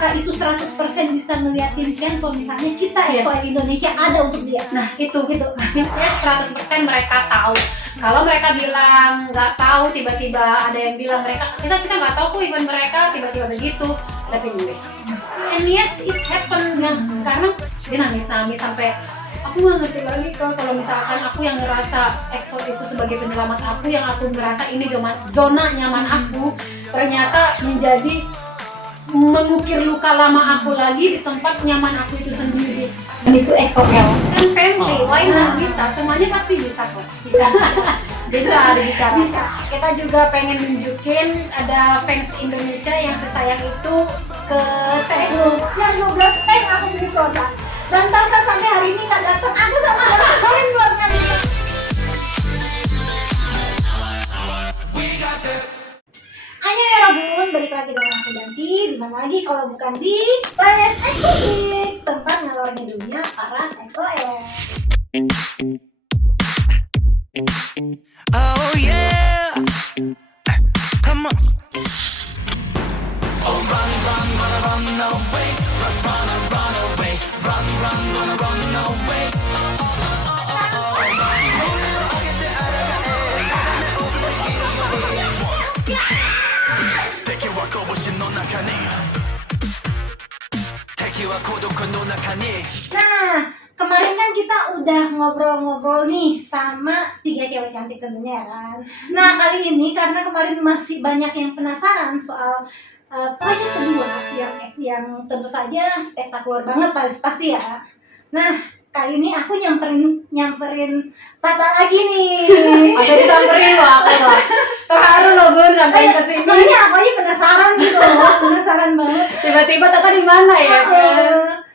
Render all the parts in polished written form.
apakah itu 100% bisa ngeliatin kan kalau misalnya kita EXO Indonesia ada untuk dia? Nah itu gitu. Ya 100% mereka tahu. Kalau mereka bilang nggak tahu, tiba-tiba ada yang bilang kita nggak tahu kok event mereka, tiba-tiba begitu, tapi anyway. And yes, it happened. Yang sekarang dia nangis sampai aku nggak ngerti lagi kalau misalkan aku yang ngerasa EXO itu sebagai penyelamat aku, yang aku ngerasa ini zona nyaman aku, ternyata menjadi mengukir luka lama aku lagi di tempat nyaman aku itu sendiri. Dan itu EXO-L kan family, why not? Bisa, semuanya pasti bisa kok. Bisa dibicara. Bisa. Kita juga pengen nunjukin ada fans Indonesia yang sesayang itu ke Yang 12 tank aku beli produk. Dan Tarsa sampai hari ini nggak datang, aku sama orang buat kali. Ayo ya Bun, balik lagi dengan aku Danti. Dimana lagi kalau bukan di Planet EXO Geek, tempat ngalor ngidulnya para EXO-L. Oh yeah, come on. Oh run, run, run, run away, run, run, run away, run, run, run, run away. Nah, kemarin kan kita udah ngobrol-ngobrol nih sama 3 cewek cantik tentunya ya kan. Nah, kali ini karena kemarin masih banyak yang penasaran soal proyek kedua yang tentu saja spektakuler banget pasti ya. Nah, kali ini aku nyamperin Tata lagi nih. Ada disamperin loh aku loh. Terharu loh Bun sampai ke sini. Soalnya aku aja penasaran gitu loh, penasaran banget. Tiba-tiba Tata di mana ya?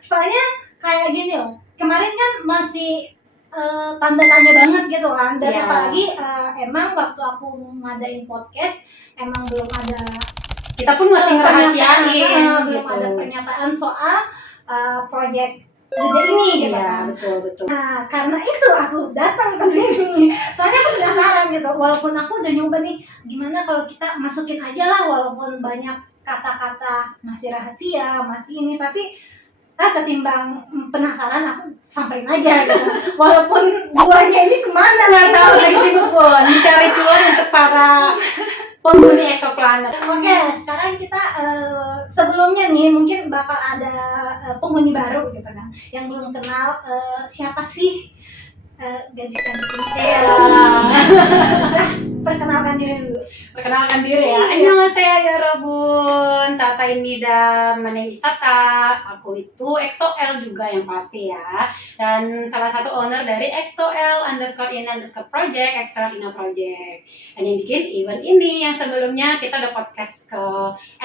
Soalnya kayak gini loh. Kemarin kan masih tanda tanya banget gitu kan. Dan apalagi emang waktu aku ngadain podcast emang belum ada, Kita pun masih ngerahasiain belum gitu. ada pernyataan soal proyek gede ini gitu kan. Betul. Nah, karena itu aku datang ke sini. Soalnya aku penasaran gitu. Walaupun aku udah nyoba nih, gimana kalau kita masukin aja lah walaupun banyak kata-kata masih rahasia, masih ini, tapi ketimbang penasaran aku samperin aja gitu. Walaupun duanya ini kemana Nggak tahu lagi sibuk Bun, mencari cuan untuk para penghuni exoplanet. Oke, sekarang kita sebelumnya nih mungkin bakal ada penghuni baru gitu kan, yang belum kenal siapa sih gadis cantik ini. Perkenalkan diri dulu. Perkenalkan diri ya. Annyeonghaseyo ya Robun. Tata Inida, my name is Tata. Aku itu EXO-L juga yang pasti ya. Dan salah satu owner dari EXO-L_in_project, EXO-L Project. Dan yang bikin event ini yang sebelumnya kita udah podcast ke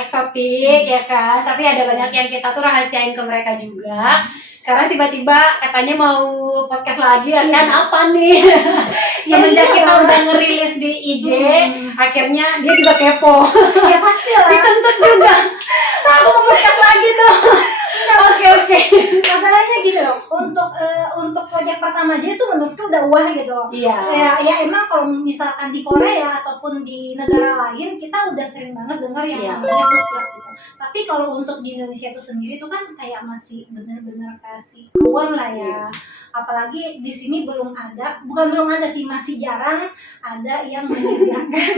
eksotik ya kan. Tapi ada banyak yang kita tuh rahasiain ke mereka juga. Sekarang tiba-tiba katanya mau podcast lagi ya kan, apa nih? Semenjak kita udah ngerilis di IG, akhirnya dia juga kepo. Ya pasti lah. Dituntut juga. Aku mau podcast lagi dong. Oke. Masalahnya gini loh, untuk proyek pertama aja itu menurutku udah wah gitu loh. Iya. Ya emang kalau misalkan di Korea ataupun di negara lain kita udah sering banget dengar yang namanya food truck gitu. Tapi kalau untuk di Indonesia itu sendiri itu kan kayak masih bener-bener kasih awam lah ya. Apalagi di sini bukan belum ada sih, masih jarang ada yang menyediakan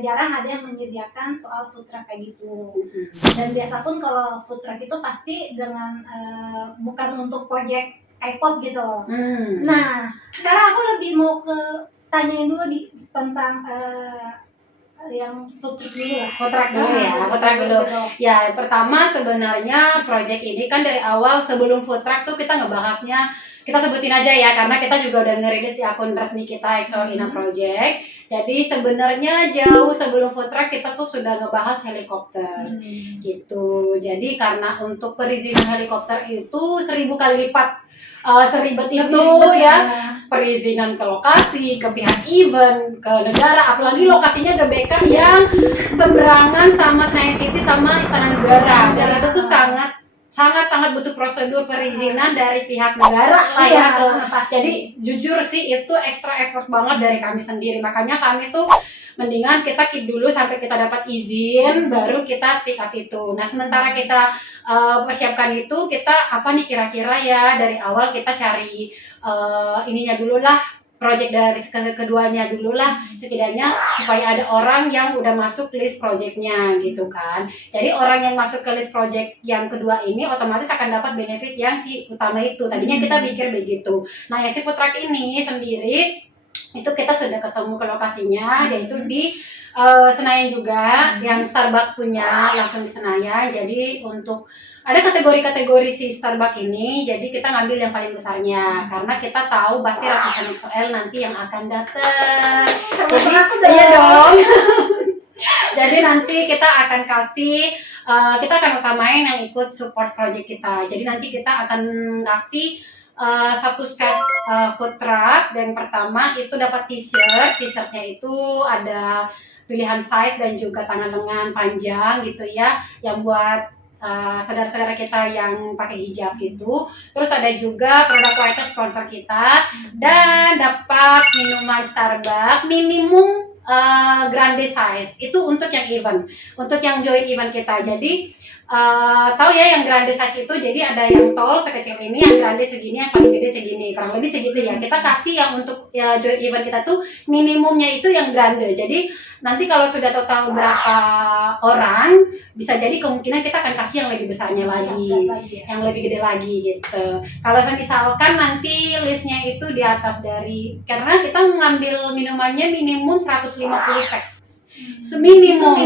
jarang ada yang menyediakan soal food truck kayak gitu. Dan biasa pun kalau food truck itu pasti dengan bukan untuk proyek K-pop gitu loh. Nah, sekarang aku lebih mau tanyain dulu tentang yang food truck dulu lah. Food truck dulu. Ya, yang pertama sebenarnya project ini kan dari awal sebelum food truck tuh kita ngebahasnya, kita sebutin aja ya karena kita juga udah ngerilis di akun resmi kita EXO-L Project. Jadi sebenarnya jauh sebelum food truck kita tuh sudah ngebahas helikopter gitu. Jadi karena untuk perizinan helikopter itu 1000 kali lipat seribet itu ya, perizinan ke lokasi, ke pihak event, ke negara, apalagi lokasinya GBK yang seberangan sama Senayan City sama Istana Negara. Dan itu tuh sangat sangat-sangat butuh prosedur perizinan dari pihak negara lah ya. pasti. Jadi jujur sih itu extra effort banget dari kami sendiri. Makanya kami tuh mendingan kita keep dulu sampai kita dapat izin, baru kita speak up itu. Nah sementara kita persiapkan itu, kita apa nih kira-kira ya dari awal kita cari ininya dulu lah, project dari keduanya dulu lah, setidaknya supaya ada orang yang udah masuk list projectnya gitu kan. Jadi orang yang masuk ke list project yang kedua ini otomatis akan dapat benefit yang si utama itu. Tadinya kita pikir begitu. Nah ya si food truck ini sendiri itu kita sudah ketemu ke lokasinya, yaitu di Senayan juga, yang Starbucks punya langsung di Senayan. Jadi untuk ada kategori-kategori si Starbucks ini, jadi kita ngambil yang paling besarnya karena kita tahu pasti ratusan XOL nanti yang akan datang. Jadi iya dong. Jadi nanti kita akan kasih, kita akan utamain yang ikut support project kita. Jadi nanti kita akan kasih satu set food truck, dan pertama itu dapat t-shirtnya itu ada pilihan size dan juga tangan lengan panjang gitu ya, yang buat saudara-saudara kita yang pakai hijab gitu. Terus ada juga produk kualitas sponsor kita, dan dapat minuman Starbucks minimum grande size itu untuk yang event, untuk yang join event kita. Jadi tahu ya yang grande size itu, jadi ada yang tall sekecil ini, yang grande segini, yang paling gede segini, kurang lebih segitu ya. Kita kasih yang untuk ya, join event kita tuh minimumnya itu yang grande. Jadi nanti kalau sudah total berapa orang, bisa jadi kemungkinan kita akan kasih yang lebih besarnya lagi, yang lebih gede lagi gitu. Kalau misalkan nanti listnya itu di atas dari, karena kita mengambil minumannya minimum 150 pack. Minimum.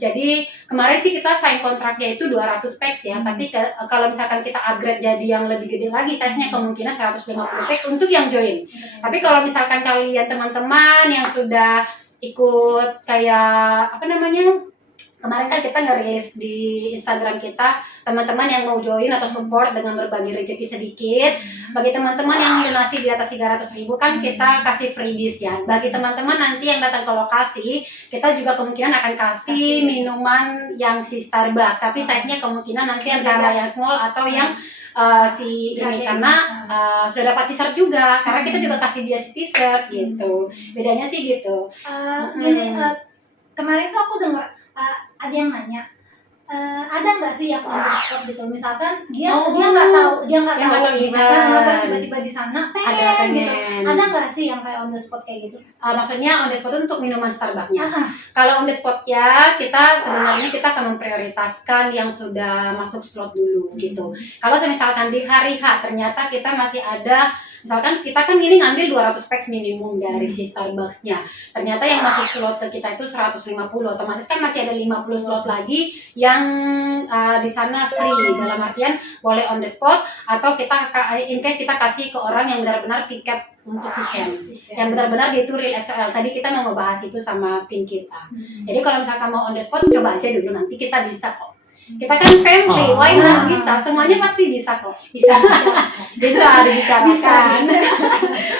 Jadi kemarin sih kita sign kontraknya itu 200 packs ya, tapi kalau misalkan kita upgrade jadi yang lebih gede lagi size-nya, kemungkinan 150 packs untuk yang join. Tapi kalau misalkan kalian teman-teman yang sudah ikut kayak apa namanya, kemarin kan kita ngerilis di Instagram kita, teman-teman yang mau join atau support dengan berbagi rezeki sedikit. Bagi teman-teman yang donasi di atas 300.000 kan kita kasih freebies ya. Bagi teman-teman nanti yang datang ke lokasi, kita juga kemungkinan akan kasih minuman yang si Starbucks, tapi size-nya kemungkinan nanti antara yang small atau yang si ini, karena sudah dapat t-shirt juga, karena kita juga kasih dia t-shirt gitu. Bedanya sih gitu. Kemarin tuh aku dengar ada yang nanya, ada nggak sih yang on the spot gitu, misalkan dia nggak tahu terus tiba-tiba di sana pengen gitu, ada nggak sih yang kayak on the spot kayak gitu? Maksudnya on the spot untuk minuman Starbucksnya. Kalau on the spot ya kita sebenarnya kita akan memprioritaskan yang sudah masuk slot dulu gitu. Kalau misalkan di hari H ternyata kita masih ada, misalkan kita kan ini ngambil 200 packs minimum dari si Starbucksnya, ternyata yang masuk slot ke kita itu 150, otomatis kan masih ada 50 slot lagi yang di sana free, dalam artian boleh on the spot, atau kita in case kita kasih ke orang yang benar-benar tiket untuk si Chen, yang benar-benar dia itu real XL. Tadi kita mau ngebahas itu sama tim kita. Jadi kalau misalkan mau on the spot, coba aja dulu, nanti kita bisa kok. Kita kan family, why not, bisa, semuanya pasti bisa kok. Bisa dibicarakan.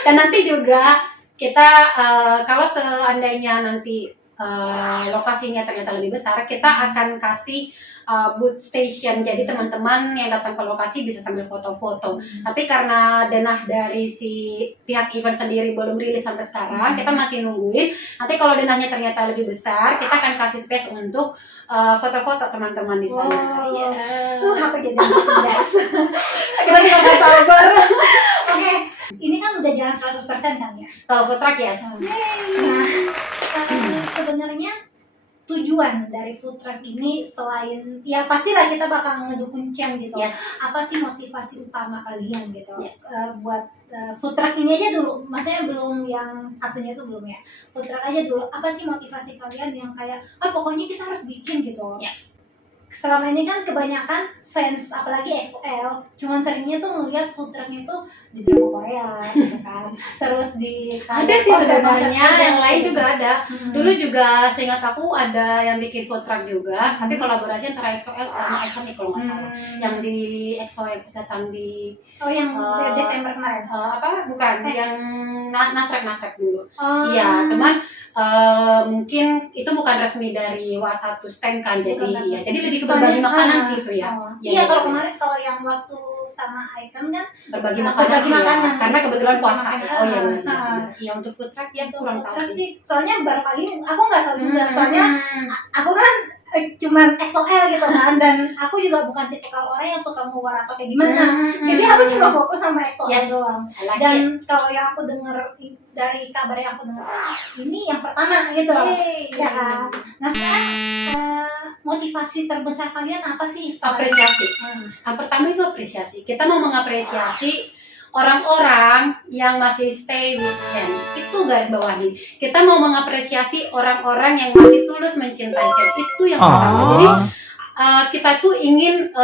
Dan nanti juga kita kalau seandainya nanti lokasinya ternyata lebih besar, kita akan kasih booth station. Jadi teman-teman yang datang ke lokasi bisa sambil foto-foto. Tapi karena denah dari si pihak event sendiri belum rilis sampai sekarang, kita masih nungguin. Nanti kalau denahnya ternyata lebih besar, kita akan kasih space untuk foto-foto teman-teman di sana. Apa jadi 11? Kita juga nggak sabar. Oke, ini kan udah jalan 100% kan ya? Kalau food truck yes. Nah, sebenarnya tujuan dari food truck ini selain ya pastilah kita bakal ngedukung Chen gitu. Yes. Apa sih motivasi utama kalian gitu buat food truck ini aja dulu? Maksudnya belum yang satunya itu belum ya. Food truck aja dulu. Apa sih motivasi kalian yang kayak pokoknya kita harus bikin gitu? Yeah. Selama ini kan kebanyakan fans apalagi XOL cuman seringnya tuh ngeliat food trucknya tuh di drama Korea gitu kan, terus di ada sih sebenarnya yang lain juga ada. Dulu juga seingat aku ada yang bikin food truck juga, tapi kolaborasi antara XOL sama Iconic kalau nggak salah. Yang di XOL datang di yang Desember kemarin bukan yang natrek dulu. Iya, cuman mungkin itu bukan resmi dari WA1 stand kan, jadi Bukan. ya jadi lebih ke berbagi makanan sih itu ya. Iya, kalau kemarin kalau yang waktu sama Icon kan berbagi Nah, makanan berbagi sih ya. makanan. Karena kebetulan puasa Makanan. ya. Oh iya benar. Ah. Ya untuk food truck ya kurang tahu Terus sih. sih, soalnya baru kali ini aku nggak tahu juga, soalnya Hmm. aku kan cuman XOL gitu kan, dan aku juga bukan tipikal orang yang suka nge-war atau kayak gimana. Jadi aku cuma fokus sama XOL Yes, doang. I like it. Dan kalau yang aku denger dari kabar yang aku denger, ini yang pertama gitu. Yeay. Ya kan? Nah sekarang motivasi terbesar kalian apa sih? Apresiasi. Hmm. Yang pertama itu apresiasi. Kita mau mengapresiasi orang-orang yang masih stay with Chen. Itu garis bawahi. Kita mau mengapresiasi orang-orang yang masih tulus mencintai Chen. Itu yang pertama. Jadi kita tuh ingin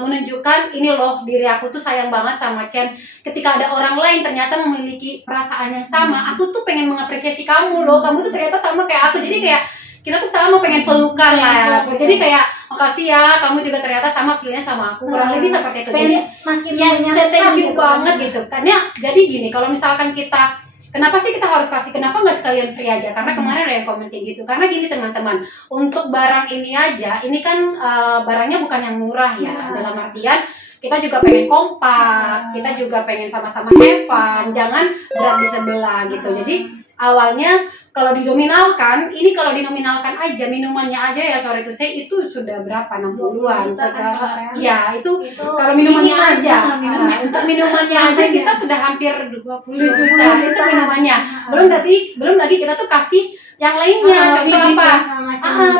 menunjukkan ini loh, diri aku tuh sayang banget sama Chen. Ketika ada orang lain ternyata memiliki perasaan yang sama, aku tuh pengen mengapresiasi kamu loh. Kamu tuh ternyata sama kayak aku. Jadi kayak kita tuh sama pengen pelukan lah. Jadi kayak makasih ya, kamu juga ternyata sama feelnya sama aku. Kurang lebih seperti itu. Jadi makin yes, menyenangkan thank you gitu. banget gitu. Karena jadi gini, kalau misalkan kita kenapa sih kita harus kasih? Kenapa nggak sekalian free aja? Karena kemarin ada yang komen kayak gitu. Karena gini teman-teman, untuk barang ini aja, ini kan barangnya bukan yang murah ya. Dalam artian kita juga pengen kompak, kita juga pengen sama-sama have fun, jangan berat di sebelah gitu. Jadi awalnya kalau dinominalkan, ini kalau dinominalkan aja minumannya aja ya sorry to say itu sudah berapa 60-an. Iya, itu kalau minumannya aja. Untuk minumannya aja kita sudah hampir 20 juta itu minumannya. Belum lagi kita tuh kasih yang lainnya. Contoh apa?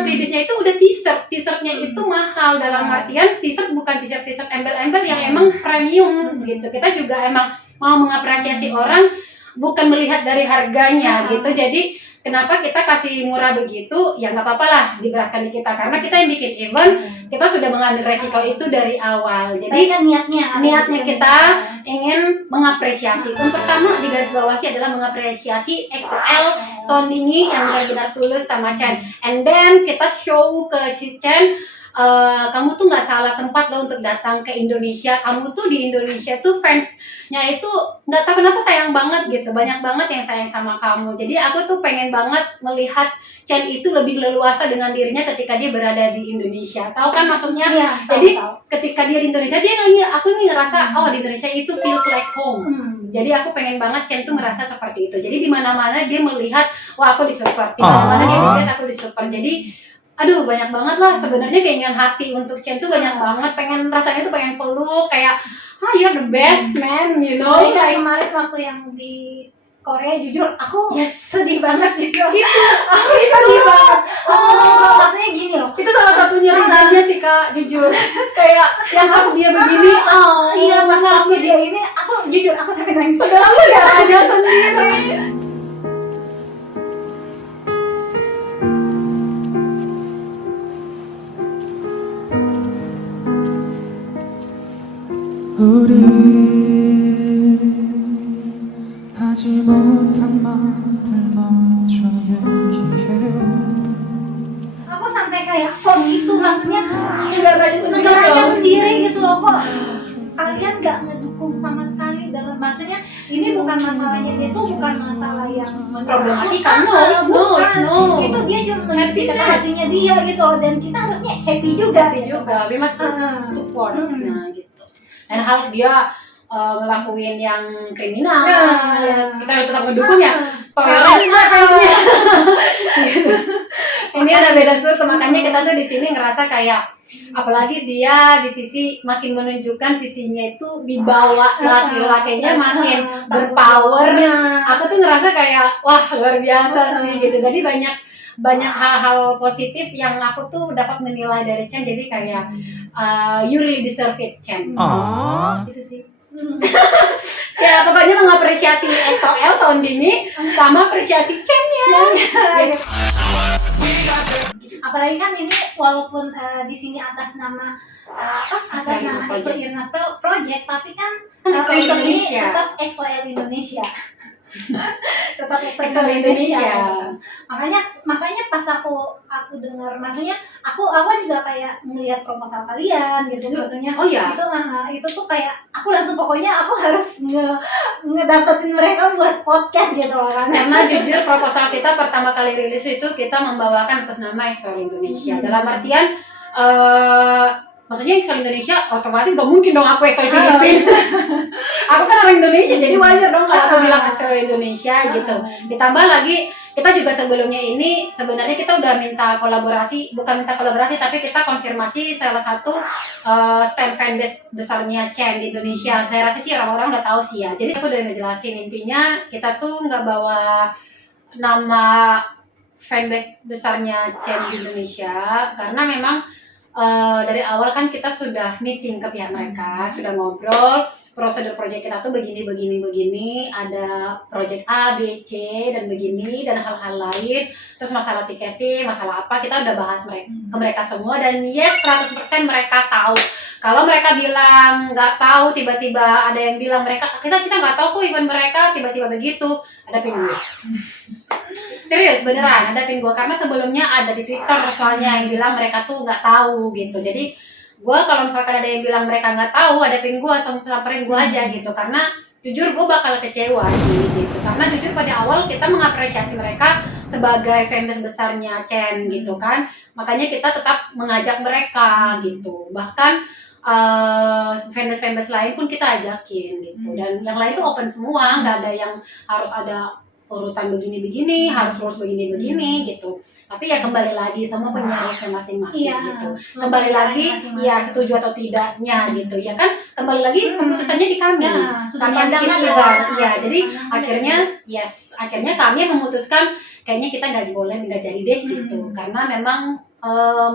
Freebiesnya itu udah t-shirt. T-shirtnya itu mahal dalam artian t-shirt bukan t-shirt embel-embel yang emang premium gitu. Kita juga emang mau mengapresiasi orang bukan melihat dari harganya gitu. Jadi kenapa kita kasih murah begitu? Ya nggak apa-apa lah diberatkan di kita karena kita yang bikin event, kita sudah mengambil resiko itu dari awal. Jadi kan niatnya kita ingin mengapresiasi. Yang pertama di garis bawahi adalah mengapresiasi XOL Sondingi yang benar-benar tulus sama Chen. And then kita show ke Chen, kamu tuh nggak salah tempat loh untuk datang ke Indonesia. Kamu tuh di Indonesia tuh fansnya itu nggak tahu kenapa sayang banget gitu. Banyak banget yang sayang sama kamu. Jadi aku tuh pengen banget melihat Chen itu lebih leluasa dengan dirinya ketika dia berada di Indonesia. Tahu kan maksudnya? Iya, Jadi ketika dia di Indonesia aku nih ngerasa oh di Indonesia itu feels like home. Jadi aku pengen banget Chen tuh merasa seperti itu. Jadi di mana-mana dia melihat wah aku disupport. Di mana-mana dia melihat aku disupport. Jadi aduh banyak banget lah sebenarnya keinginan hati untuk Chen tuh banyak banget, pengen rasanya tuh pengen peluk kayak you're the best man, you know. Kayak kemarin waktu yang di Korea jujur aku sedih banget gitu. Aku sedih banget. Maksudnya gini loh. Itu salah satunya reasonnya sih Kak, jujur. Kayak yang pas dia begini, iya pas waktu dia ini aku jujur aku sampai nangis. padahal lu ya ada sendiri. 우리 하지 못한 말들 마저 얘기해요. Aku sampai kayak kok gitu maksudnya Negaranya negaranya sendiri gitu loh, kok kalian nggak ngedukung sama sekali dalam maksudnya ini bukan masalahnya dia tuh bukan masalah yang problematika, bukan. no. Itu dia cuma Happiness. kita hatinya dia gitu loh, dan kita harusnya happy juga. We must support. Nah gitu. Dan hal dia ngelakuin yang kriminal, kita tetap ngedukung ya. Toleran juga fansnya. Ini ada beda suku, makanya kita tuh di sini ngerasa kayak apalagi dia di sisi makin menunjukkan sisinya itu wibawa laki-lakinya makin berpower. Aku tuh ngerasa kayak wah luar biasa sih gitu. Jadi banyak hal-hal positif yang aku tuh dapat menilai dari Chen. Jadi kayak you really deserve it Chen. Gitu sih. Ya pokoknya mengapresiasi XOL Sondini sama apresiasi Chen-nya. Apalagi kan ini walaupun di sini atas nama EXO Irna Project, tapi kan EXO ini Indonesia. tetap EXO Indonesia. tetap Excel Excel Indonesia. Indonesia. Makanya pas aku dengar, maksudnya aku juga kayak melihat proposal kalian gitu, maksudnya Oh ya, itu tuh kayak aku langsung, pokoknya aku harus ngedapetin mereka buat podcast gitu loh kan. karena jujur proposal kita pertama kali rilis itu kita membawakan atas nama Excel Indonesia. Dalam artian maksudnya Excel Indonesia otomatis gak mungkin dong aku Excel Filipina. Aku kan orang Indonesia jadi wajar dong kalau aku bilang Excel Indonesia gitu. Ditambah lagi kita juga sebelumnya ini sebenarnya kita udah minta kolaborasi, bukan minta kolaborasi tapi kita konfirmasi salah satu stand fanbase besarnya Chen di Indonesia. Saya rasa sih orang-orang udah tahu sih ya. Jadi aku udah ngejelasin intinya kita tuh nggak bawa nama fanbase besarnya Chen di Indonesia karena memang dari awal kan kita sudah meeting ke pihak mereka, sudah ngobrol prosedur proyek kita tuh begini, ada proyek A, B, C dan begini dan hal-hal lain. Terus masalah tiketing, masalah apa kita udah bahas ke mereka semua dan yes 100% mereka tahu. Kalau mereka bilang nggak tahu, tiba-tiba ada yang bilang kita nggak tahu kok event mereka tiba-tiba begitu, ada pin gue. Serius beneran ada pin gue karena sebelumnya ada di Twitter soalnya yang bilang mereka tuh nggak tahu gitu. Jadi gue kalau misalkan ada yang bilang mereka nggak tahu, ada pin gue samperin gue aja gitu karena jujur gue bakal kecewa sih gitu karena jujur pada awal kita mengapresiasi mereka sebagai fanbase besarnya Chen gitu kan, makanya kita tetap mengajak mereka gitu, bahkan fanbase lain pun kita ajakin gitu dan yang lain tuh open semua, nggak ada yang harus ada urutan begini-begini, harus lurus begini-begini gitu. Tapi ya kembali lagi semua punya harusnya masing-masing gitu. Kembali lagi ya setuju atau tidaknya gitu ya kan. Kembali lagi keputusannya di kami. Kami yang bikin event. Iya, jadi akhirnya kami memutuskan kayaknya kita nggak jadi deh gitu. Karena memang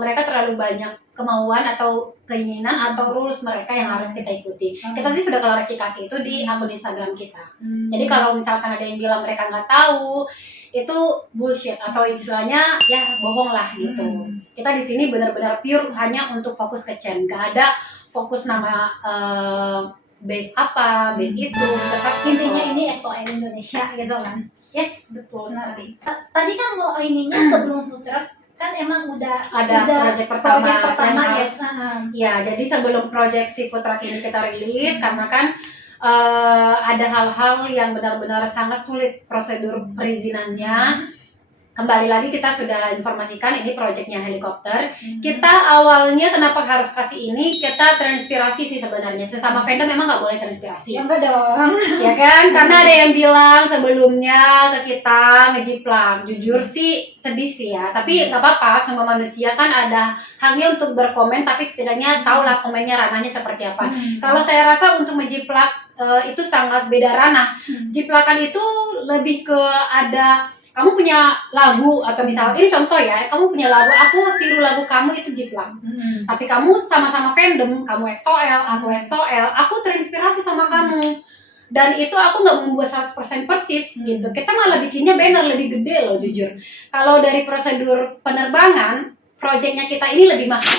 mereka terlalu banyak kemauan atau keinginan atau rules mereka yang harus kita ikuti. Kita tadi sudah klarifikasi itu di akun Instagram kita. Jadi kalau misalkan ada yang bilang mereka nggak tahu, itu bullshit atau istilahnya ya bohong lah gitu. Kita di sini benar-benar pure hanya untuk fokus ke Chen. Gak ada fokus nama base apa, base itu. Tetap Intinya ini XOL Indonesia gitu kan. Yes, betul sekali. Tadi kan mau ininya sebelum food truck kan emang udah proyek pertama ya. Ya, jadi sebelum proyek si food truck ini kita rilis karena kan ada hal-hal yang benar-benar sangat sulit prosedur perizinannya. Kembali lagi kita sudah informasikan ini proyeknya helikopter. Kita awalnya kenapa harus kasih ini? Kita terinspirasi sih sebenarnya. Sesama fandom memang nggak boleh terinspirasi. Ya enggak dong. Ya kan? Karena ada yang bilang sebelumnya ke kita ngejiplak. Jujur sih sedih sih ya. Tapi nggak apa-apa. Semua manusia kan ada haknya untuk berkomen. Tapi setidaknya tahulah komennya ranahnya seperti apa. Kalau saya rasa untuk menjiplak itu sangat beda ranah. Jiplakan itu lebih ke ada kamu punya lagu atau misalnya ini contoh ya, kamu punya lagu, aku tiru lagu kamu itu jiplak. Tapi kamu sama-sama fandom, kamu XOL, aku terinspirasi sama kamu. Dan itu aku nggak membuat 100% persis gitu. Kita malah bikinnya banner lebih gede loh jujur. Kalau dari prosedur penerbangan, proyeknya kita ini lebih mahal.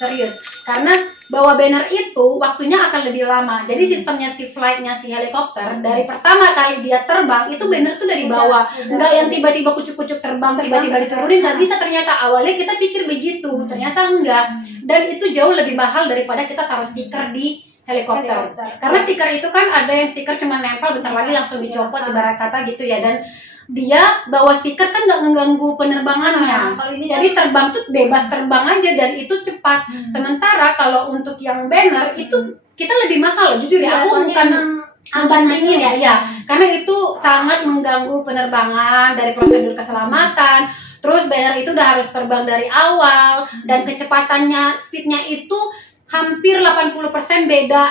Serius. Karena bawa banner itu waktunya akan lebih lama. Jadi sistemnya si flightnya si helikopter dari pertama kali dia terbang itu banner tuh dari bawah. Enggak yang tiba-tiba kucuk-kucuk terbang tiba-tiba diturunin, nggak bisa ternyata. Awalnya kita pikir begitu, ternyata enggak. Dan itu jauh lebih mahal daripada kita taruh stiker di helikopter. Karena stiker itu kan ada yang stiker cuma nempel bentar lagi langsung dicopot ibarat kata gitu ya, dan dia bawa stiker kan nggak mengganggu penerbangannya. Jadi terbang tuh bebas terbang aja dan itu cepat. Sementara kalau untuk yang banner itu kita lebih mahal jujur ya. Aku bukan membandingin ya, karena itu sangat mengganggu penerbangan dari prosedur keselamatan. Terus banner itu udah harus terbang dari awal dan kecepatannya, speednya itu hampir 80% beda,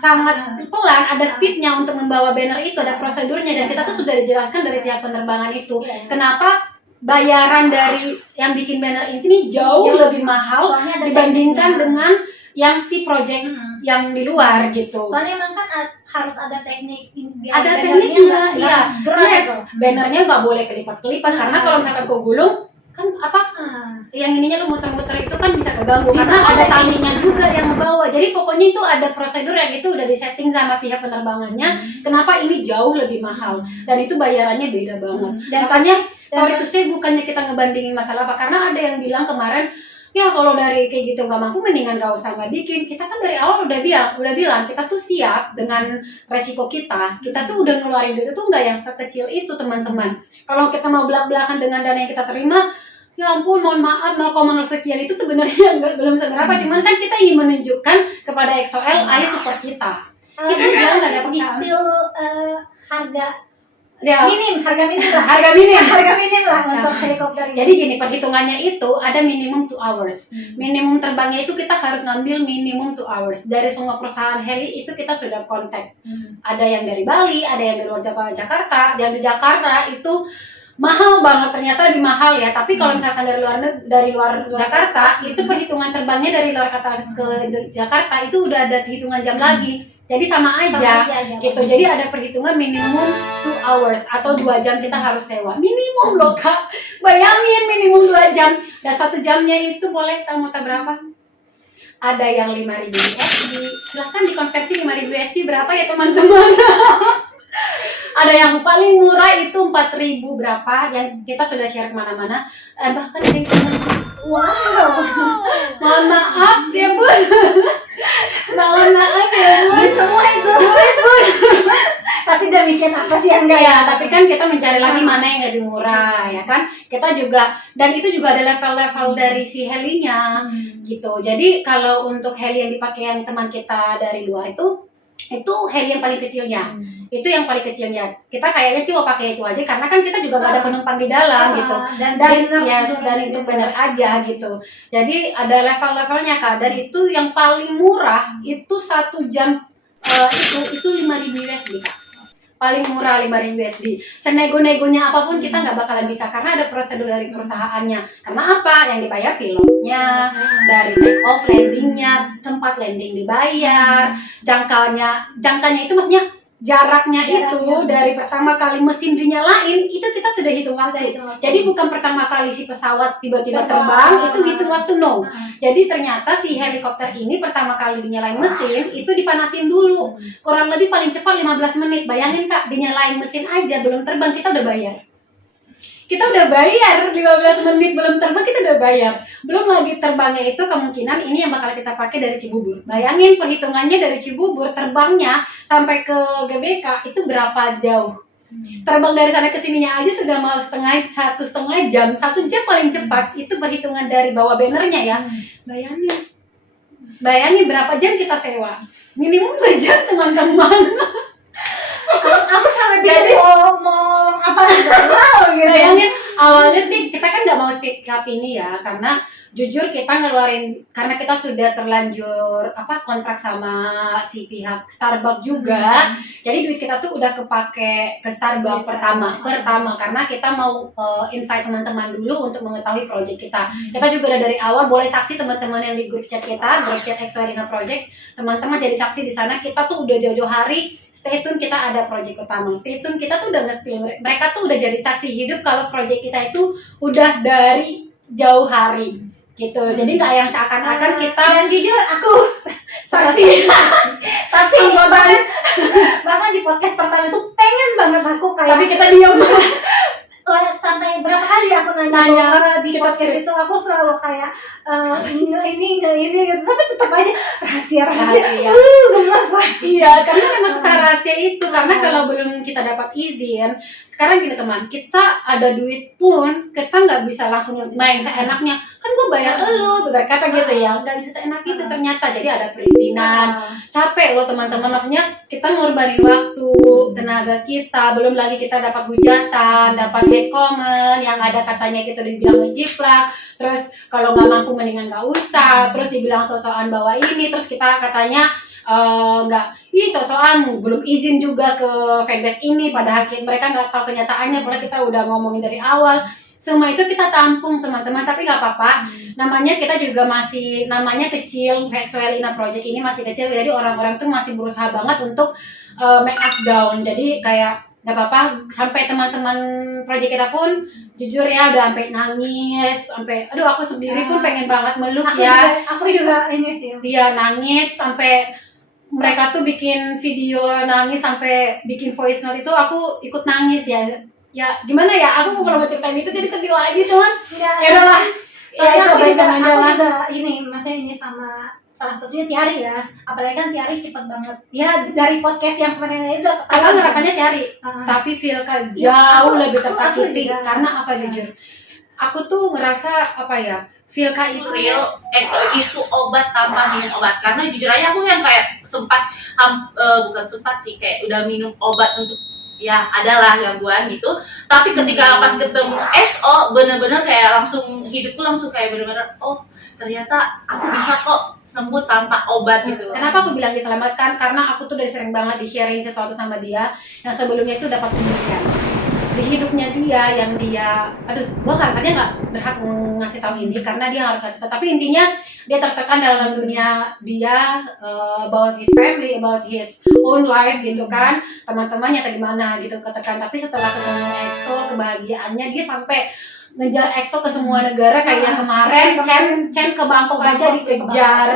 sangat pelan, ada speednya untuk membawa banner itu, ada prosedurnya dan kita tuh sudah dijelaskan dari pihak penerbangan itu. Kenapa bayaran dari yang bikin banner ini jauh lebih mahal dibandingkan dengan yang si project yang di luar gitu. Soalnya memang kan harus ada teknik. Ada tekniknya, iya. Yes, bannernya nggak boleh kelipat-kelipat karena kalau misalkan kegulung kan apa Ah, yang ininya lu muter-muter itu kan bisa keganggu Bisa, karena ada ada talinya ini. juga yang membawa. Jadi pokoknya itu ada prosedur yang itu udah disetting sama pihak penerbangannya. Kenapa ini jauh lebih mahal dan itu bayarannya beda banget. Dan Makanya dan sorry to say bukannya kita ngebandingin masalah apa, karena ada yang bilang kemarin ya kalau dari kayak gitu nggak mampu mendingan nggak usah nggak bikin. Kita kan dari awal udah bilang kita tuh siap dengan resiko kita tuh udah ngeluarin duit itu nggak yang sekecil itu teman-teman. Kalau kita mau belak-belakan dengan dana yang kita terima, ya ampun mohon maaf 0,0 sekian itu sebenarnya belum seberapa, cuman kan kita ingin menunjukkan kepada XOL ayo support kita. Itu bisa sekarang nggak ada di paksaan. spill harga Ya, harga minim lah. harga minim. Harga minim lah Nah, untuk helikopter ini. Jadi gini, perhitungannya itu ada minimum 2 hours. Minimum terbangnya itu kita harus ngambil minimum 2 hours. Dari semua perusahaan heli itu kita sudah kontak. Ada yang dari Bali, ada yang dari luar Jakarta. Yang di Jakarta itu mahal banget, ternyata lebih mahal ya. Tapi kalau misalkan dari luar Jakarta, itu perhitungan terbangnya dari luar ke Jakarta itu udah ada hitungan jam lagi. Jadi sama aja gitu. Jadi ada perhitungan minimum 2 hours atau 2 jam kita harus sewa. Minimum loh Kak. Bayangin minimum 2 jam. Dan 1 jamnya itu boleh tahu berapa? Ada yang 5.000 USD. Silahkan dikonversi 5.000 USD berapa ya teman-teman? Ada yang paling murah itu 4.000 berapa yang kita sudah share kemana-mana. Bahkan ada yang Wow. mohon maaf ya Bun. Mohon maaf ya Bun. Duit semua itu. Tapi demikian apa sih yang enggak Ya, tapi kan kita mencari lagi mana yang lebih murah ya kan. Kita juga, dan itu juga ada level-level dari si helinya gitu. Jadi kalau untuk heli yang dipakai yang teman kita dari luar itu heli yang paling kecilnya. Itu yang paling kecilnya. Kita kayaknya sih mau pakai itu aja karena kan kita juga nggak ada penumpang di dalam gitu. Dan itu benar aja gitu. Jadi ada level-levelnya Kak. Dan itu yang paling murah itu 1 jam itu 5.000 USD Kak. Paling murah 5.000 USD. Senego-negonya apapun kita nggak bakalan bisa karena ada prosedur dari perusahaannya. Karena apa? Yang dibayar pilotnya, dari take off landingnya, tempat landing dibayar, jangkanya itu maksudnya jaraknya itu dari pertama kali mesin dinyalain itu kita sudah hitung waktu. Jadi bukan pertama kali si pesawat tiba-tiba terbang itu hitung waktu, no. Jadi ternyata si helikopter ini pertama kali dinyalain mesin itu dipanasin dulu. Kurang lebih paling cepat 15 menit. Bayangin Kak, dinyalain mesin aja belum terbang kita udah bayar. Kita udah bayar 15 menit belum terbang kita udah bayar. Belum lagi terbangnya itu kemungkinan ini yang bakal kita pakai dari Cibubur. Bayangin perhitungannya dari Cibubur terbangnya sampai ke GBK itu berapa jauh. Terbang dari sana ke sininya aja sudah mau 1,5 jam. 1 jam paling cepat itu perhitungan dari bawah bannernya ya. Bayangin berapa jam kita sewa. Minimum 2 jam teman-teman. Aku sama dia mau apa gitu. Bayangin awalnya sih kita kan nggak mau speak up ini ya karena jujur kita ngeluarin karena kita sudah terlanjur kontrak sama si pihak Starbucks juga. Jadi duit kita tuh udah kepake ke Starbucks pertama karena kita mau invite teman-teman dulu untuk mengetahui project kita. Kita juga udah dari awal boleh saksi teman-teman yang di grup chat kita, grup chat Exolina Project. Teman-teman jadi saksi di sana. Kita tuh udah jauh-jauh hari stay tune kita ada project utama. Stay tune kita tuh udah nge-spill. Mereka tuh udah jadi saksi hidup kalau project kita itu udah dari jauh hari gitu. Jadi nggak yang seakan-akan kita dan jujur aku saksi. Tapi bahkan di podcast pertama itu pengen banget aku kayak Tapi kita diam. sampai berapa kali aku nanya di podcast itu aku selalu kayak ini gitu. Tapi tetap aja rahasia. Gemes lah. Iya, karena memang rahasia itu karena kalau belum kita dapat izin, sekarang gini teman, kita ada duit pun kita nggak bisa langsung main seenaknya. Kan gue bayar lo, berkata gitu ya, nggak bisa seenak itu ternyata. Jadi ada perizinan. Capek loh teman-teman, maksudnya kita ngorbanin waktu, tenaga kita, belum lagi kita dapat hujatan, dapat hate comment yang ada katanya kita dibilang menjiplak, terus kalau nggak mampu mendingan nggak usah, terus dibilang sosokan bawa ini, terus kita katanya sosokan belum izin juga ke fanbase ini, padahal mereka nggak tahu kenyataannya, padahal kita udah ngomongin dari awal. Semua itu kita tampung teman-teman, tapi nggak apa-apa. Namanya kita juga namanya kecil, Exolina Project ini masih kecil, jadi orang-orang tuh masih berusaha banget untuk make us down. Jadi kayak nggak apa-apa. Sampai teman-teman project kita pun jujur ya udah sampai nangis, sampai aduh aku sendiri pun pengen banget meluk ya. Aku juga ini sih. Dia nangis sampai mereka tuh bikin video nangis sampai bikin voice note itu aku ikut nangis ya. Ya gimana ya, aku kalau mau ceritain itu jadi sedih lagi cuman Ya, ya udahlah. Ya soalnya itu baikkan aja aku lah. juga ini, maksudnya ini sama salah satunya Tiari ya. Apalagi kan Tiari cepet banget. Ya dari podcast yang kemarin aja udah Aku ngerasanya cari, Ah. tapi Vilka Ya, jauh aku- lebih aku tersakiti juga. karena apa jujur? Aku tuh ngerasa apa ya? Vilka itu real EXO itu obat tanpa minum obat, karena jujur aja aku yang kayak sempat bukan sempat sih, kayak udah minum obat untuk ya adalah gangguan gitu, tapi ketika pas ketemu EXO bener-bener kayak langsung hidupku langsung kayak bener-bener oh ternyata aku bisa kok sembuh tanpa obat gitu. Kenapa aku bilang diselamatkan? Karena aku tuh dari sering banget di-sharing sesuatu sama dia yang sebelumnya itu dapat pendidikan di hidupnya dia, yang dia, aduh, gua rasanya nggak berhak ngasih tahu ini karena dia harus ngasih tahu. Tapi intinya dia tertekan dalam dunia dia, about his family, about his own life gitu kan, teman-temannya atau gimana gitu ketekan. Tapi setelah ketemu EXO, kebahagiaannya dia sampai ngejar EXO ke semua negara kayak yang kemarin, Chen ke Bangkok aja dikejar.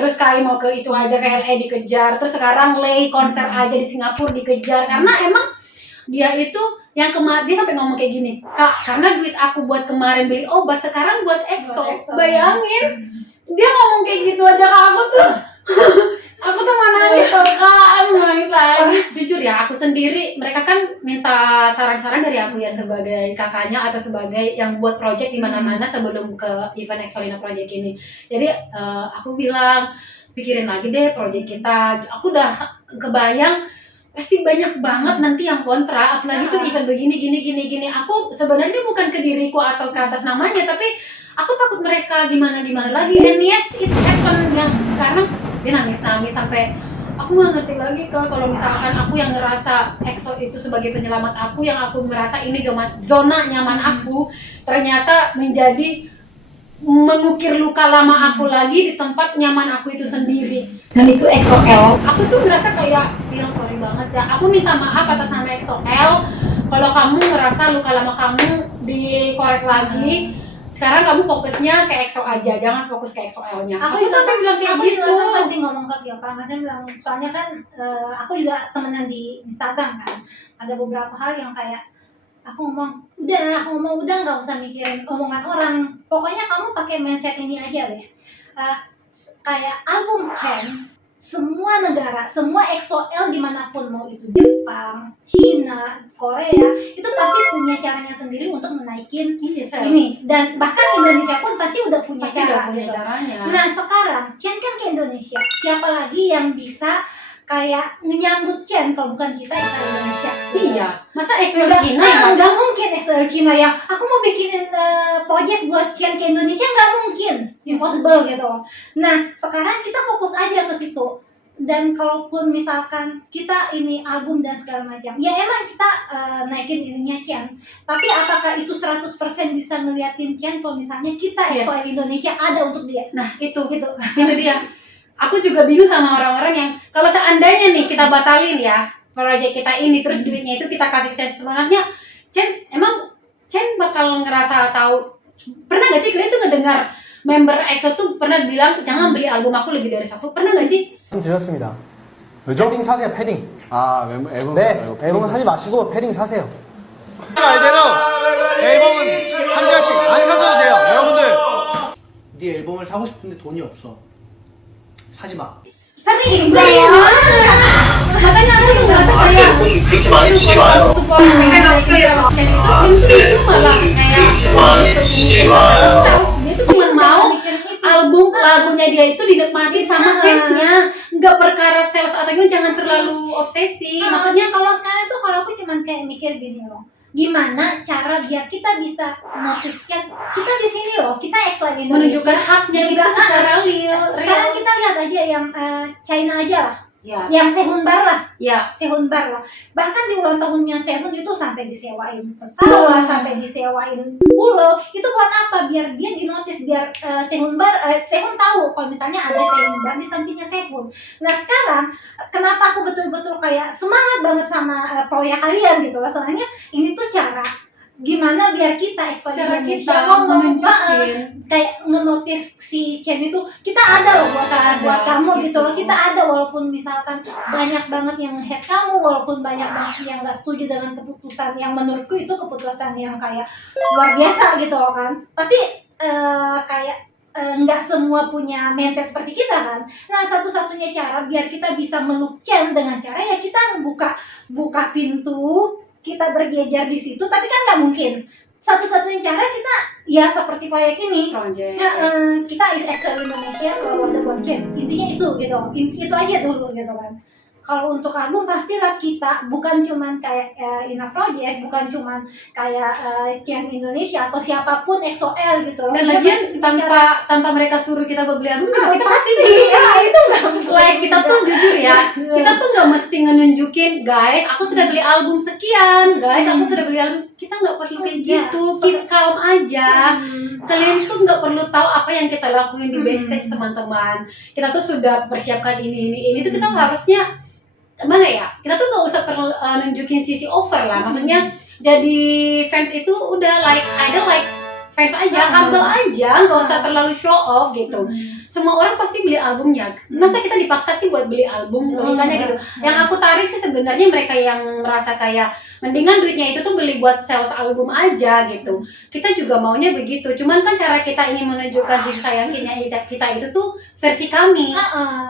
Terus Kai mau ke itu aja ke LA dikejar, terus sekarang Lay konser aja di Singapura dikejar karena emang dia itu yang dia sampai ngomong kayak gini, Kak, karena duit aku buat kemarin beli obat sekarang buat EXO. Bayangin dia ngomong kayak gitu aja ke aku tuh. Aku tuh mau nangis tuh Kak, mau nangis lagi. Jujur ya, aku sendiri, mereka kan minta saran-saran dari aku ya sebagai kakaknya atau sebagai yang buat project di mana-mana sebelum ke event EXO-Lina project ini. Jadi aku bilang pikirin lagi deh project kita. Aku udah kebayang pasti banyak banget nanti yang kontra, apalagi tuh event begini. Aku sebenarnya bukan ke diriku atau ke atas namanya, tapi aku takut mereka gimana lagi. And yes, it happen. Yang sekarang dia nangis sampai aku nggak ngerti lagi kalau misalkan aku yang ngerasa EXO itu sebagai penyelamat aku, yang aku merasa ini zona nyaman aku, ternyata menjadi mengukir luka lama aku lagi di tempat nyaman aku itu sendiri. Dan itu EXO-L. Aku tuh merasa kayak bilang sorry banget ya. Aku minta maaf atas nama EXO-L. Kalau kamu merasa luka lama kamu dikorek lagi, sekarang kamu fokusnya ke EXO aja, jangan fokus ke EXO-L-nya. Aku sampai bilang kayak gitu. Aku juga sempat sih ngomong ke Vilka, maksudnya bilang, soalnya kan aku juga temenan di Instagram kan, ada beberapa hal yang kayak aku ngomong udah nggak usah mikirin omongan orang, pokoknya kamu pakai mindset ini aja deh. Kayak album Chen, semua negara, semua EXO-L dimanapun, mau itu Jepang, Cina, Korea, itu pasti punya caranya sendiri untuk menaikin ini, dan bahkan Indonesia pun pasti udah punya cara gitu. Caranya. Nah sekarang Chen kan ke Indonesia, siapa lagi yang bisa kayak menyambut Chen kalau bukan kita EXO Indonesia? Iya, masa EXO Cina yang nggak mungkin EXO Cina yang aku mau bikinin project buat Chen ke Indonesia, nggak mungkin, impossible gitu loh. Nah sekarang kita fokus aja ke situ. Dan kalaupun misalkan kita ini album dan segala macam, ya emang kita naikin ininya Chen, tapi apakah itu 100% bisa ngeliatin Chen kalau misalnya kita EXO Indonesia ada untuk dia? Nah itu dia. Aku juga bingung sama orang-orang yang kalau seandainya nih kita batalin ya proyek kita ini, terus duitnya itu kita kasih ke Chen, sebenarnya Chen bakal ngerasa tahu. Pernah gak sih kalian tuh ngedengar member EXO tuh pernah bilang jangan beli album aku lebih dari satu? Pernah gak sih? 드렸습니다. 왜죠? 패딩 사세요, 패딩. 아, 앨범. 네, 앨범 사지 마시고 패딩 사세요. 말대로 앨범은 한 장씩 안 사셔도 돼요. 여러분들. 네 앨범을 사고 싶은데 돈이 없어. 사지 마. Sering saya. Makanya aku tuh ngerasa kayak 그렇게 많이 쓰지 마요. itu malah kayak dia tuh cuma mau album lagunya dia itu dinikmati sama fansnya, nggak perkara sales atau gimana. Jangan terlalu obsesi. Maksudnya kalau sekarang tuh kalau aku cuman kayak mikir gini loh, gimana cara biar kita bisa noticekan kita di sini loh, kita EXO Indonesia Menunjukkan haknya itu secara real. Sekarang kita lihat aja yang China aja lah, Ya, yang Sehun Bar lah, ya. Sehun Bar lah. Bahkan di ulang tahunnya Sehun itu sampai disewain pesawat, sampai disewain pulau. Itu buat apa? Biar dia dinotis, biar Sehun tahu kalau misalnya ada Sehun Bar di sampingnya Sehun. Nah sekarang kenapa aku betul-betul kayak semangat banget sama proyek kalian gitu loh. Soalnya ini tuh cara gimana biar kita EXO Cara Indonesia kita ngomong menunjukin. kayak ngenotis si Chen itu kita ada loh buat kamu gitu loh, kita ada walaupun misalkan banyak banget yang hate kamu, walaupun banyak banget yang nggak setuju dengan keputusan yang menurutku itu keputusan yang kayak luar biasa gitu loh kan, tapi kayak nggak semua punya mindset seperti kita kan. Nah satu-satunya cara biar kita bisa meluk Chen dengan cara ya kita buka pintu, kita berjejer di situ, tapi kan nggak mungkin. Satu-satunya cara kita ya seperti proyek ini. Project. Kita EXO Indonesia selalu ada buat Chen. Intinya itu gitu. Itu aja dulu gitu kan. Kalau untuk album pastilah kita bukan cuman kayak Ina Project, bukan cuman kayak Chen Indonesia atau siapapun EXO-L gitu loh. Dan lagian tanpa mereka suruh kita beli album, kita pasti ya itu nggak like kita tuh jujur ya, kita tuh nggak mesti ngenunjukin guys, aku sudah beli album sekian, guys, aku sudah beli album. Kita nggak perlu kayak gitu, keep calm aja. Kalian tuh nggak perlu tahu apa yang kita lakuin di backstage teman-teman. Kita tuh sudah persiapkan ini tuh kita harusnya mana ya? Kita tuh nggak usah nunjukin sisi over lah. Maksudnya jadi fans itu udah like idol like fans aja, humble aja, nggak usah terlalu show off gitu. Semua orang pasti beli albumnya. Masa kita dipaksa sih buat beli album, belikannya gitu. Yang aku tarik sih sebenarnya mereka yang merasa kayak mendingan duitnya itu tuh beli buat sales album aja gitu. Kita juga maunya begitu. Cuman kan cara kita ingin menunjukkan sisi sayang kita itu tuh versi kami.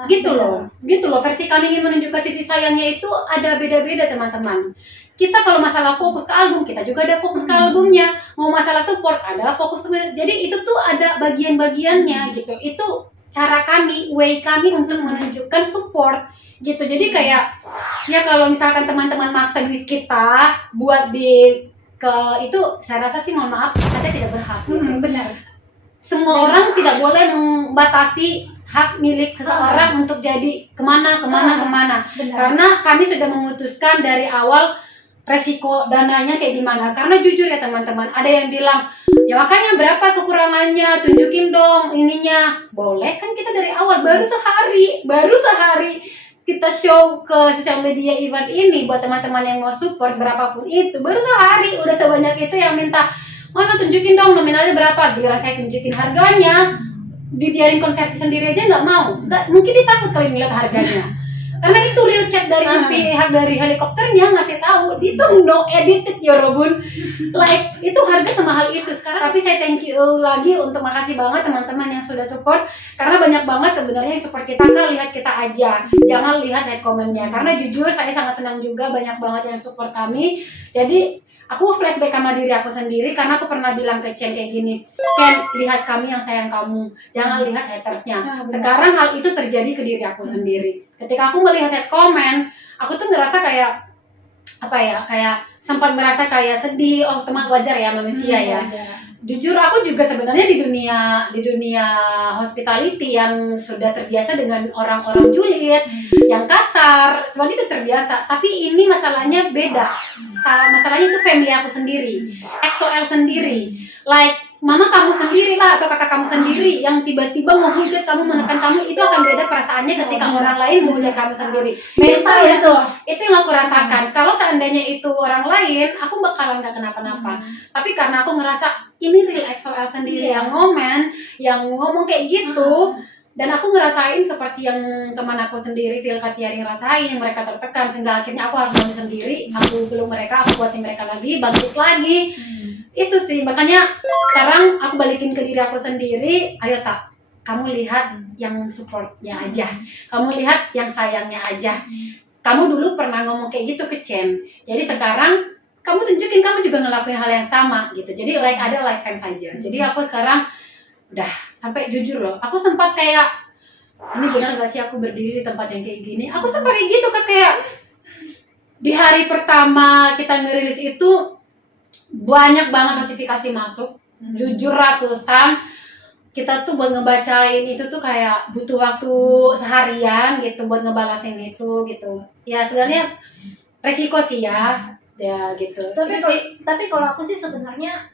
Gitu loh. Versi kami ingin menunjukkan sisi sayangnya itu ada beda-beda teman-teman. Kita kalau masalah fokus ke album, kita juga ada fokus ke albumnya. Mau masalah support, ada fokus. Jadi itu tuh ada bagian-bagiannya gitu. Itu cara kami, way kami untuk menunjukkan support gitu. Jadi kayak ya kalau misalkan teman-teman maksa duit kita buat itu saya rasa sih mohon maaf, kita tidak berhak. Benar. Semua orang tidak boleh membatasi hak milik seseorang untuk jadi kemana. Benar. Karena kami sudah memutuskan dari awal resiko dananya kayak gimana. Karena jujur ya teman-teman, ada yang bilang, ya makanya berapa kekurangannya, tunjukin dong ininya. Boleh kan kita dari awal, baru sehari kita show ke sosial media event ini buat teman-teman yang mau support berapapun itu. Baru sehari, udah sebanyak itu yang minta, mana tunjukin dong nominalnya berapa. Giliran saya tunjukin harganya, dibiarin konversi sendiri aja nggak mau. Mungkin dia takut kali ngeliat harganya. Karena itu real chat dari pihak dari helikopternya ngasih tahu itu no edited ya Robun, like itu harga semahal itu sekarang. Tapi saya thank you lagi untuk makasih banget teman-teman yang sudah support, karena banyak banget sebenarnya yang support kita kan lihat kita aja, jangan lihat head comment-nya. Karena jujur saya sangat senang juga banyak banget yang support kami. Jadi aku flashback sama diri aku sendiri, karena aku pernah bilang ke Chen kayak gini, Chen, lihat kami yang sayang kamu, jangan lihat hatersnya. Sekarang hal itu terjadi ke diri aku sendiri. Ketika aku melihat head comment, aku tuh ngerasa kayak kayak sempat merasa kayak sedih. Oh teman, wajar ya manusia ya. Jujur aku juga sebenarnya di dunia hospitality yang sudah terbiasa dengan orang-orang julid, yang kasar, semuanya itu terbiasa. Tapi ini masalahnya beda. Masalahnya itu family aku sendiri, EXO-L sendiri. Like mama kamu sendiri lah atau kakak kamu sendiri yang tiba-tiba menghujat kamu, menekan kamu, itu akan beda perasaannya ketika orang lain menghujat kamu sendiri. Mental itu yang aku rasakan. Kalau seandainya itu orang lain, aku bakalan gak kenapa-napa. Tapi karena aku ngerasa ini real EXO-L sendiri yang ngomong kayak gitu. Dan aku ngerasain seperti yang teman aku sendiri, Phil Katiari ngerasain, mereka tertekan sehingga akhirnya aku harus bantu sendiri. Aku peluk mereka, aku buatin mereka lagi, bangkit lagi. Itu sih, makanya sekarang aku balikin ke diri aku sendiri. Ayo tak, kamu lihat yang supportnya aja, kamu lihat yang sayangnya aja. Kamu dulu pernah ngomong kayak gitu ke Chen, jadi sekarang kamu tunjukin kamu juga ngelakuin hal yang sama gitu. Jadi like ada like fans aja. Jadi aku sekarang udah sampai jujur loh, aku sempat kayak ini benar gak sih aku berdiri di tempat yang kayak gini. Aku sempat kayak gitu kan, kayak di hari pertama kita ngerilis itu banyak banget notifikasi masuk, jujur ratusan. kita tuh buat ngebacain itu tuh kayak butuh waktu seharian gitu buat ngebalasin itu gitu. Ya sebenarnya resiko sih ya gitu. Tapi Itu sih. tapi kalau aku sih sebenarnya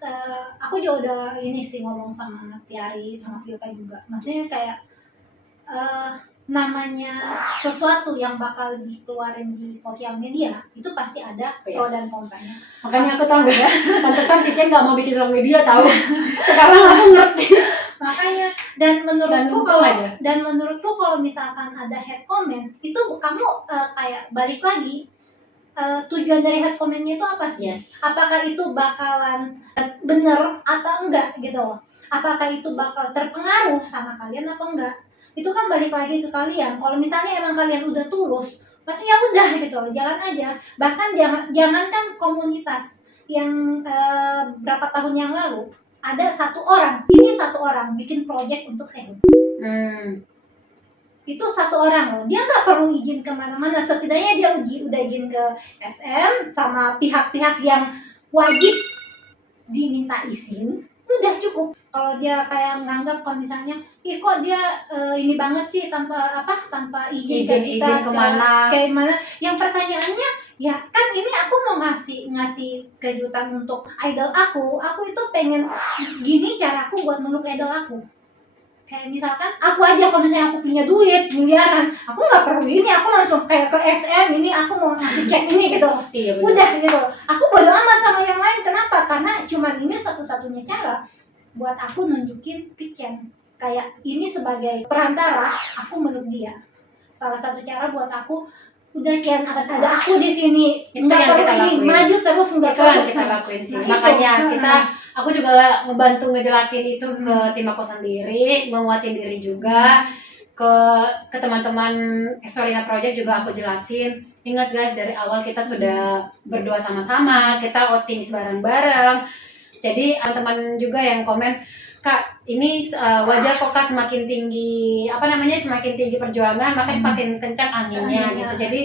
aku juga udah ini sih ngomong sama Tiari sama Vilka juga. Maksudnya kayak namanya sesuatu yang bakal dikeluarin di sosial media itu pasti ada pro dan kontranya. Makanya aku tahu nggak, pantesan si Chen nggak mau bikin sosial media tahu. Sekarang aku ngerti. Makanya dan menurutku untung kalau aja. misalkan ada hate comment itu kamu kayak balik lagi tujuan dari hate commentnya itu apa sih? Yes. Apakah itu bakalan bener atau enggak gitu loh? Apakah itu bakal terpengaruh sama kalian atau enggak? Itu kan balik lagi ke kalian. Kalau misalnya emang kalian udah tulus, pasti ya udah gitu loh, jalan aja. Bahkan jangankan komunitas yang berapa tahun yang lalu ada satu orang bikin project untuk Sehun. Itu satu orang loh, dia nggak perlu izin kemana-mana, setidaknya dia udah izin ke SM sama pihak-pihak yang wajib diminta izin, udah cukup. Kalau dia kayak nganggap kalau misalnya, ih kok dia ini banget sih tanpa izin ke kita, kemana? kayak mana? Yang pertanyaannya, ya kan ini aku mau ngasih kejutan untuk idol aku itu pengen gini caraku buat meluk idol aku. Kayak misalkan aku aja kalau misalnya aku punya duit miliaran, aku nggak perlu ini, aku langsung kayak ke SM ini aku mau ngasih cek ini gitu. Iya, bener. Udah gitu. Aku bodo amat sama yang lain. Kenapa? Karena cuman ini satu-satunya cara buat aku nunjukin ke Chen. Kayak ini sebagai perantara aku meluk dia. Salah satu cara buat aku udah Chen ada aku di sini. Itu Nggak yang perlu kita ini lakuin. maju terus nggak Itu yang perlu. kita lakuin sih. Nah, Makanya itu. aku juga ngebantu ngejelasin itu ke tim aku sendiri, menguatin diri juga. Ke teman-teman Exolina Project juga aku jelasin. Ingat guys, dari awal kita sudah berdua sama-sama, kita optimis bareng-bareng. Jadi teman-teman juga yang komen, Kak, ini wajar kok Kak semakin tinggi, semakin tinggi perjuangan, makanya semakin kencang anginnya gitu. Jadi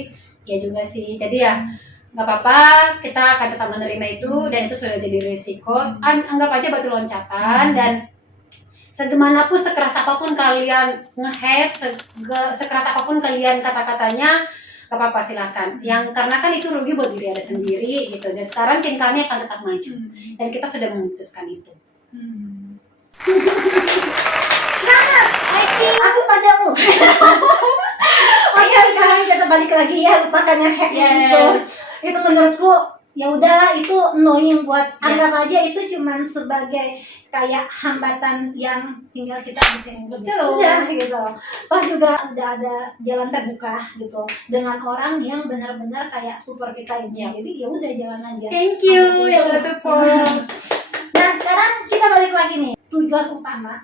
ya juga sih. Jadi ya nggak apa-apa, kita akan tetap menerima itu dan itu sudah jadi risiko. Anggap aja batu loncatan dan segimanapun sekeras apapun kalian nge-hate, sekeras apapun kalian kata-katanya, gak apa-apa silahkan. Karena kan itu rugi buat diri Anda sendiri gitu. Dan sekarang tim kami akan tetap maju dan kita sudah memutuskan itu. Aku padamu. Oke, sekarang kita balik lagi ya, lupakan yang hack itu. Itu menurutku ya udahlah, itu annoying buat anggap aja itu cuman sebagai kayak hambatan yang tinggal kita bisa Betul. udah gitu. Oh juga udah ada jalan terbuka gitu dengan orang yang benar-benar kayak super kita ini. Jadi ya udah jalan aja. Thank you yang udah support. Nah sekarang kita balik lagi nih, tujuan utama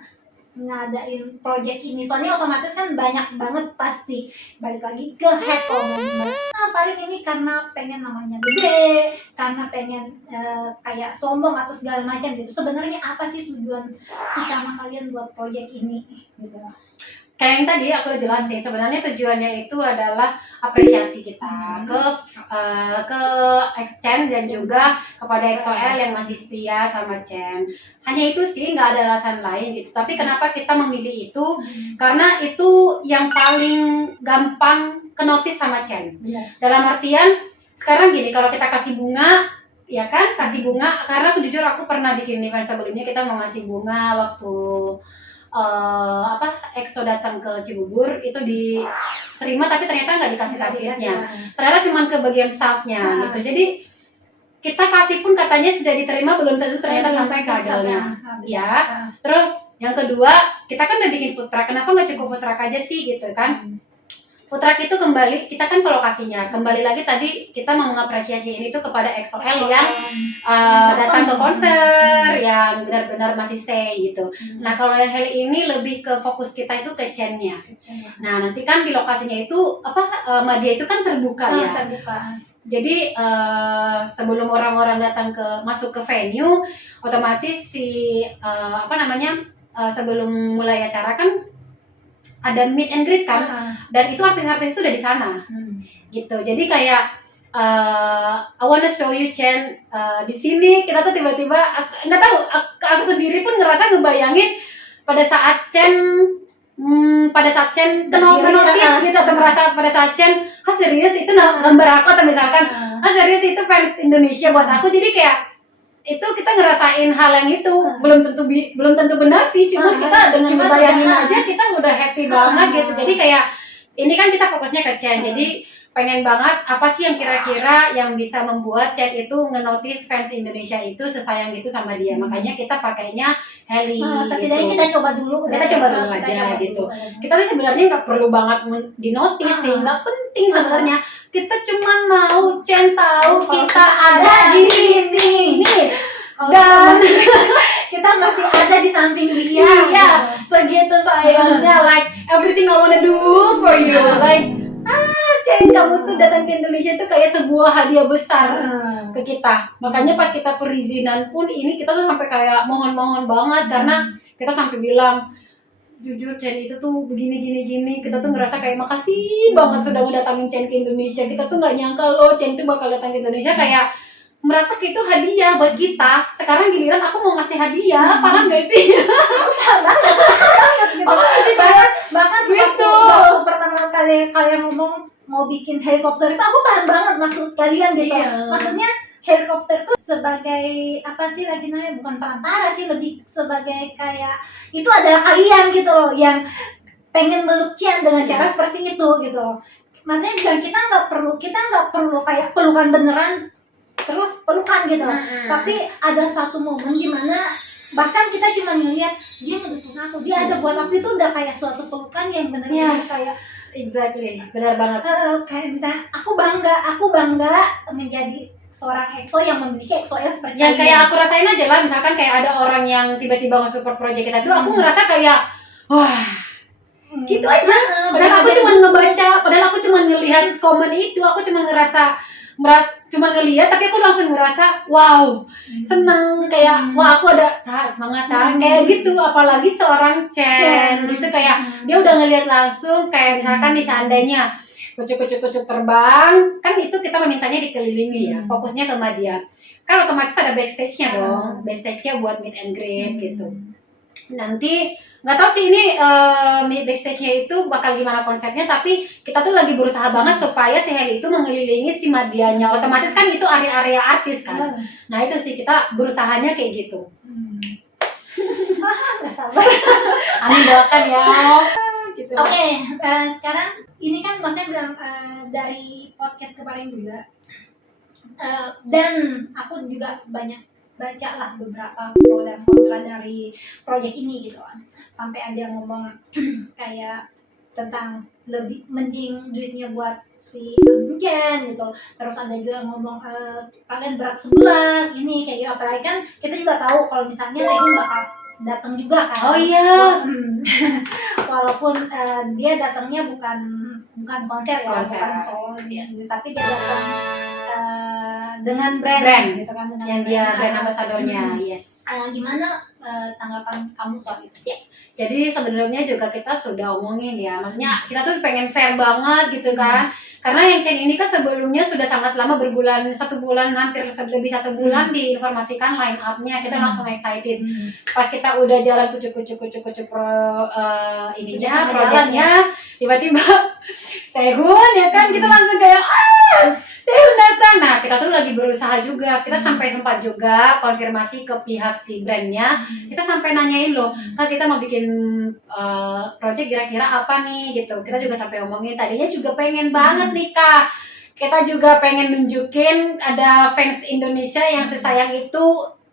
ngadain project ini, soalnya otomatis kan banyak banget pasti balik lagi ke hate comment. Paling ini karena pengen namanya gede, karena pengen kayak sombong atau segala macam gitu. Sebenarnya apa sih tujuan utama kalian buat project ini gitu? Kayak yang tadi aku udah jelasin, sebenarnya tujuannya itu adalah apresiasi kita ke Chen dan juga kepada XOL yang masih setia sama Chen. Hanya itu sih, nggak ada alasan lain gitu. Tapi kenapa kita memilih itu? Karena itu yang paling gampang kenotis sama Chen. Dalam artian sekarang gini, kalau kita kasih bunga, ya kan, kasih bunga. Karena jujur aku pernah bikin event sebelumnya, kita mau ngasih bunga waktu EXO datang ke Cibubur, itu diterima tapi ternyata nggak dikasih ke artisnya, ternyata cuma ke bagian staffnya gitu. Jadi kita kasih pun katanya sudah diterima, belum tentu ternyata sampai ke idolnya ya. Terus yang kedua, kita kan udah bikin food truck, kenapa nggak cukup food truck aja sih gitu kan. Food truck itu kembali, kita kan ke lokasinya, kembali lagi tadi kita mau mengapresiasi ini tuh kepada XOL yang datang ke konser, yang benar-benar masih stay gitu. Nah kalau yang hari ini lebih ke fokus kita itu ke Chen-nya. Nah nanti kan di lokasinya itu media itu kan terbuka ya. Jadi sebelum orang-orang datang masuk ke venue, otomatis sebelum mulai acara kan ada meet and greet kan, dan itu artis-artis itu udah di sana, gitu. Jadi kayak I wanna show you Chen di sini. Kita tuh tiba-tiba nggak tahu, aku sendiri pun ngerasa ngebayangin pada saat Chen menotis gitu atau merasa pada saat Chen serius itu gambar aku atau misalkan serius itu fans Indonesia buat aku, jadi kayak itu kita ngerasain hal yang itu belum tentu benar sih, cuma kita dengan ngebayangin aja kita udah happy banget gitu. Jadi kayak ini kan kita fokusnya ke Chen, jadi pengen banget apa sih yang kira-kira yang bisa membuat Chen itu ngenotis fans Indonesia itu sesayang gitu sama dia. Makanya kita pakainya Heli setidaknya gitu. kita coba dulu aja gitu. Kita tuh sebenarnya nggak perlu banget dinotis sih, nggak penting sebenarnya. Kita cuma mau Chen tahu kita ada di sini dan kita masih ada di samping dia. Iya, segitu sayangnya, like everything I wanna do for you, like Chen, kamu tuh datang ke Indonesia tuh kayak sebuah hadiah besar ke kita. Makanya pas kita perizinan pun ini kita tuh sampai kayak mohon-mohon banget karena kita sampai bilang jujur Chen itu tuh begini. Kita tuh ngerasa kayak makasih banget sudah ngedatangin Chen ke Indonesia. Kita tuh nggak nyangka loh Chen tuh bakal datang ke Indonesia, kayak merasa kayak itu hadiah buat kita. Sekarang giliran aku mau ngasih hadiah, parah nggak sih? bahkan Gitu. waktu pertama kali kalian ngomong mau bikin helikopter itu aku paham banget maksud kalian gitu. Iya. Maksudnya helikopter itu sebagai apa sih lagi namanya, bukan perantara sih, lebih sebagai kayak itu adalah kalian gitu loh yang pengen meluk Chen dengan cara seperti itu gitu loh. Maksudnya bilang kita nggak perlu kayak pelukan beneran terus pelukan gitu loh. Tapi ada satu momen dimana bahkan kita cuma ngeliat dia ngedukung aku, dia ada buat aku, itu udah kayak suatu pelukan yang bener-bener kayak Exactly, benar banget. kayak misalnya aku bangga menjadi seorang EXO yang memiliki EXO-L seperti Yang kalian. kayak aku rasain aja lah, misalkan kayak ada orang yang tiba-tiba nge-support project kita tuh, aku ngerasa kayak wah gitu aja. Padahal aku cuma ngelihat komen itu, aku cuma ngerasa cuma ngelihat, tapi aku langsung ngerasa wow, seneng, kayak wah aku ada semangat kayak gitu. Apalagi seorang Chen gitu, kayak dia udah ngelihat langsung, kayak misalkan di seandainya kucuk terbang kan, itu kita memintanya dikelilingi ya, fokusnya ke dia kan otomatis ada backstage-nya dong, backstage-nya buat meet and greet gitu. Nanti nggak tahu sih ini backstage-nya itu bakal gimana konsepnya, tapi kita tuh lagi berusaha banget supaya si Heli itu mengelilingi si Madianya. Otomatis kan itu area-area artis kan. Nah itu sih kita berusahanya kayak gitu. Nggak sabar. Amin, doakan ya. Gitu. Oke, sekarang ini kan maksudnya bilang dari podcast kemarin juga, dan aku juga banyak baca lah beberapa pro dan kontra dari proyek ini gitu kan. Sampai ada yang ngomong kayak tentang lebih mending duitnya buat si Chen gitu. Terus ada juga yang ngomong kalian berat sebulan ini kayak gitu. Apalagi kan kita juga tahu kalau misalnya Sehun bakal datang juga kan. Oh iya. Walaupun dia datangnya bukan konser ya, bukan solo gitu, tapi dia datang dengan brand gitu kan, dengan yang dia brand ambasadornya. Yes. Gimana tanggapan kamu soal itu? Ya, jadi sebenarnya juga kita sudah omongin ya, maksudnya kita tuh pengen fair banget gitu kan, karena yang Chen ini kan sebelumnya sudah sangat lama, berbulan, 1 bulan, hampir lebih 1 bulan diinformasikan line up-nya, kita langsung excited. Pas kita udah jalan kucuk ininya, projectnya, tiba-tiba Sehun ya kan, kita langsung kayak Sehun datang. Nah kita tuh lagi berusaha juga, kita sampai sempat juga konfirmasi ke pihak si brandnya, kita sampai nanyain loh, Kak kita mau bikin project kira-kira apa nih gitu. Kita juga sampai omongin, tadinya juga pengen banget nih Kak, kita juga pengen nunjukin ada fans Indonesia yang sesayang itu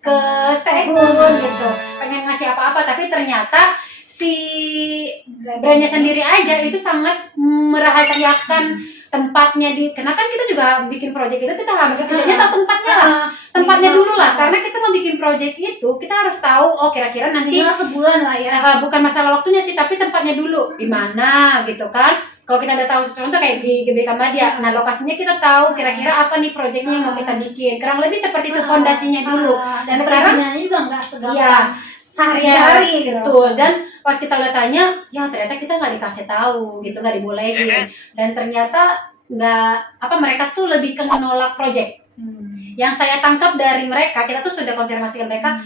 ke Sehun gitu, pengen ngasih apa-apa, tapi ternyata si brandnya sendiri aja itu sangat merahasiakan tempatnya karena kan kita juga bikin project itu, kita harus setidaknya tahu tempatnya dulu lah, karena kita mau bikin project itu kita harus tahu kira-kira nanti sebulan lah ya, bukan masalah waktunya sih, tapi tempatnya dulu di mana gitu kan. Kalau kita udah tahu, contoh kayak di GBK Madya, nah lokasinya kita tahu kira-kira apa nih projectnya yang mau kita bikin, kurang lebih seperti itu fondasinya dulu. Dan sekarang juga nggak segampang iya, sehari-hari betul. Dan pas kita udah tanya, ya ternyata kita nggak dikasih tahu gitu, nggak dibolehin. Dan ternyata mereka tuh lebih ke menolak project. Yang saya tangkap dari mereka, kita tuh sudah konfirmasi ke mereka,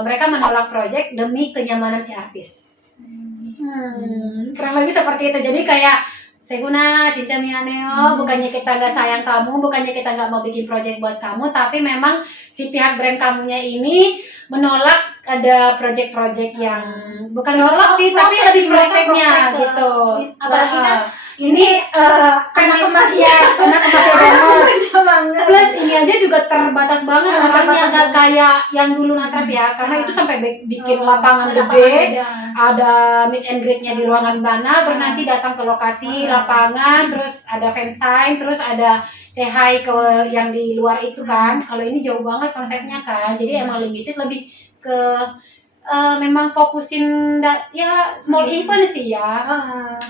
mereka menolak project demi kenyamanan si artis. Kurang lebih seperti itu. Jadi kayak Seguna, Cinca Mianeo, bukannya kita nggak sayang kamu, bukannya kita nggak mau bikin project buat kamu, tapi memang si pihak brand kamunya ini menolak ada project-project yang bukan menolak sih, tapi lebih proteknya gitu. Apalagi kan ini anak emas ya, anak emas ya, banget. plus ini aja juga terbatas banget orangnya, terbatas nggak kayak yang dulu Natrap ya, karena itu sampai bikin lapangan gede, ada meet and greet-nya di ruangan mana, terus nanti datang ke lokasi lapangan, terus ada fansign, terus ada say hi ke yang di luar itu kan. Kalau ini jauh banget konsepnya kan, jadi emang limited, lebih ke memang fokusin ya small event sih ya.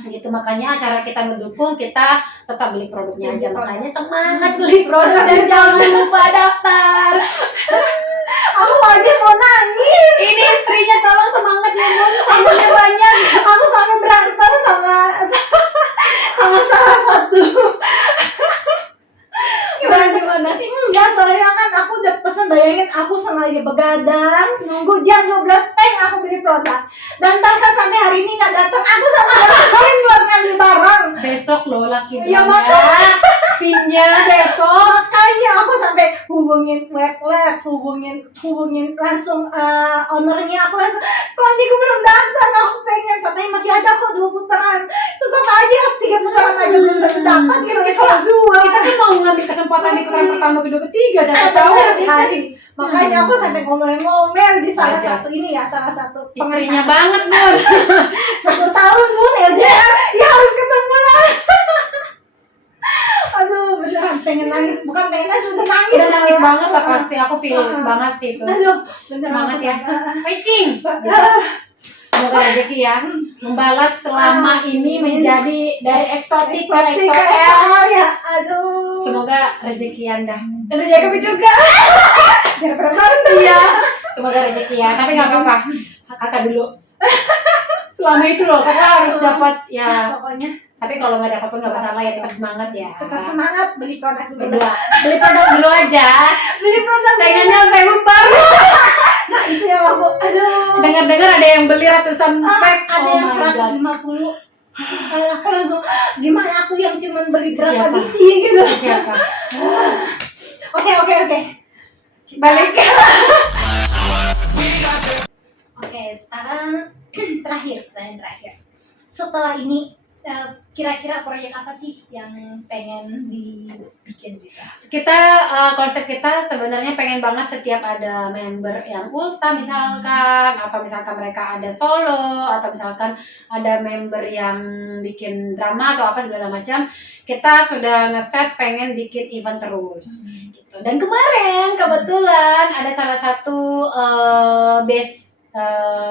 Gitu, makanya acara kita ngedukung, kita tetap beli produknya aja, makanya semangat beli produk dan jangan lupa daftar. Aku aja mau nangis. Ini istrinya tolong semangat ya Bun, sampelnya banyak. Aku sampai berantem sama salah satu. Gimana? Enggak, soalnya kan aku udah pesen, bayangin aku sengaja begadang nunggu jam 12 aku beli produk, dan bahkan sampai hari ini nggak datang. Aku sampai datangin buat ngambil barang. Besok loh laki Ya, belanja pinnya besok. Makanya aku sampai hubungin web lab, hubungin langsung ownernya. Aku langsung, kok ini aku belum datang, aku pengen, katanya masih ada kok 2 putaran. Tetap aja 3 putaran aja belum tentu dapat, gimana kalau 2. Kita kan mau ngambil kesempatan di putaran pertama, kedua, ketiga, siapa tahu benar sih. sekali. Makanya aku sampai ngomel-ngomel di salah Wajar. satu ini ya, salah satu Istrinya banget Bun. 1 tahun Bun LDR, ya harus ketemu lah. Aduh, beneran pengen nangis, bukan pengen nangis, udah nangis. Udah nangis malah. banget lah pasti, aku feel banget sih itu. Aduh, beneran Semangat ya, aku- fighting. Semoga rezeki ya, membalas selama ini menjadi dari eksotik ke Eksotik, XOL. ya, aduh. Semoga rezeki Anda dan rezeki aku juga. Biar berapa? Iya, semoga rezeki ya. Tapi nggak apa-apa, kakak dulu. Selama itu loh, kakak harus dapat ya. Pokoknya Tapi kalau nggak dapat pun nggak masalah ya, tetap semangat ya. tetap semangat, beli produk dulu. Berdua, beli produk dulu aja. Beli produk dulu. Saingannya saya umbar. Nah, itu yang aku, aduh. Dengar-dengar ada yang beli ratusan pack. Ada Oh yang my God. 150. Aku langsung, gimana aku yang cuma beli berapa Siapa? biji gitu. Siapa? Oke. Balik. Oke, sekarang pertanyaan terakhir. Setelah ini, kira-kira proyek apa sih yang pengen dibikin gitu? Kita konsep kita sebenarnya pengen banget setiap ada member yang ulta misalkan, atau misalkan mereka ada solo, atau misalkan ada member yang bikin drama atau apa segala macam, kita sudah ngeset pengen bikin event terus gitu. Dan kemarin kebetulan ada salah satu base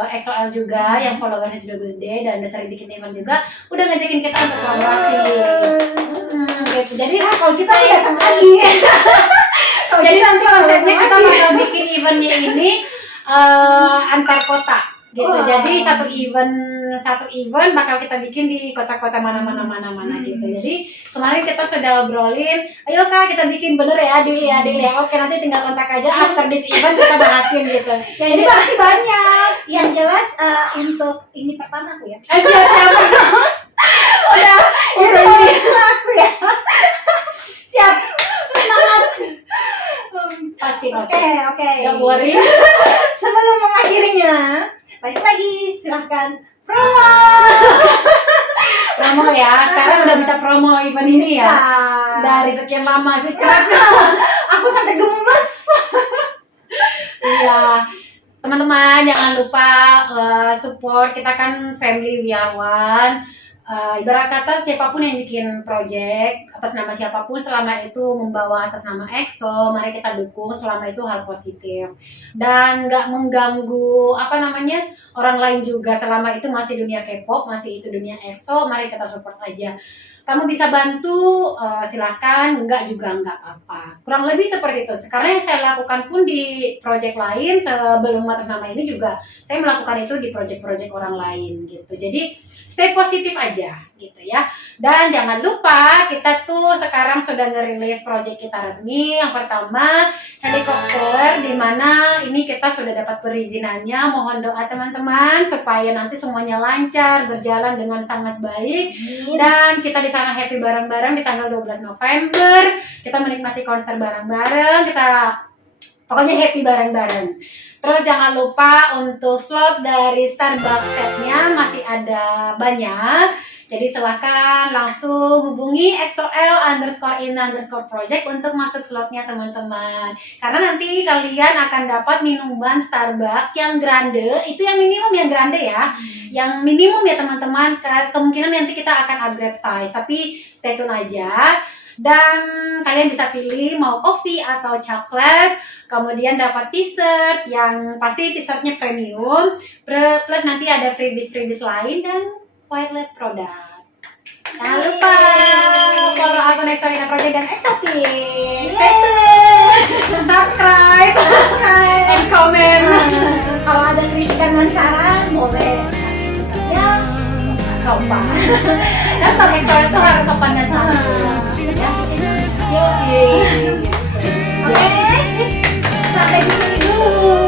XOL juga yang followersnya juga gede dan udah sering bikin event juga, udah ngajakin kita untuk kolaborasi. Gitu. Jadi Kalau kita saya- datang lagi. jadi nanti konsepnya kita bakal bikin eventnya ini antar kota gitu. Wah. Jadi satu event bakal kita bikin di kota-kota mana gitu. Jadi kemarin kita sudah obrolin, ayo Kak kita bikin, bener ya, deal ya. Oke, nanti tinggal kontak aja after this event kita bahasin gitu. Jadi pasti banyak. Yang jelas untuk ini pertama aku ya. Siap. Udah Ini aku ya. siap. Semangat. Pasti. Oke. Gak worry. Sebelum mengakhirinya, balik lagi, silahkan promo. Promo ya, sekarang udah bisa promo event ini ya. Bisa. Dari sekian lama sih keren. Aku sampai gemes. Iya, teman-teman jangan lupa support, kita kan family we are one. Ibarat kata siapapun yang bikin project atas nama siapapun, selama itu membawa atas nama EXO, mari kita dukung selama itu hal positif dan nggak mengganggu orang lain juga. Selama itu masih dunia K-pop, masih itu dunia EXO, mari kita support aja. Kamu bisa bantu, silahkan, enggak juga enggak apa-apa. Kurang lebih seperti itu. Karena yang saya lakukan pun di project lain sebelum atas nama ini juga, saya melakukan itu di project-project orang lain gitu. Jadi stay positif aja gitu ya. Dan jangan lupa kita tuh sekarang sudah ngerilis project kita resmi. Yang pertama helikopter, dimana ini kita sudah dapat perizinannya. Mohon doa teman-teman supaya nanti semuanya lancar, berjalan dengan sangat baik. Dan kita di sana happy bareng-bareng di tanggal 12 November. Kita menikmati konser bareng-bareng. Kita pokoknya happy bareng-bareng. Terus jangan lupa untuk slot dari Starbucks setnya masih ada banyak. Jadi silahkan langsung hubungi XOL_in_project untuk masuk slotnya teman-teman. Karena nanti kalian akan dapat minuman Starbucks yang grande. Itu yang minimum yang grande ya. Yang minimum ya teman-teman. Kemungkinan nanti kita akan upgrade size. Tapi stay tune aja. Dan kalian bisa pilih mau coffee atau coklat. Kemudian dapat t-shirt yang pasti t-shirtnya premium. Plus nanti ada freebies lain dan white lab product. Jangan lupa follow akun Exorina Project dan Exopin. Stay tune, subscribe, and comment. Kalau ada kritikan dan saran boleh. Ya, Sopan. Dan top Exorina itu harus sopan dan santun. oke. Sampai di sini dulu.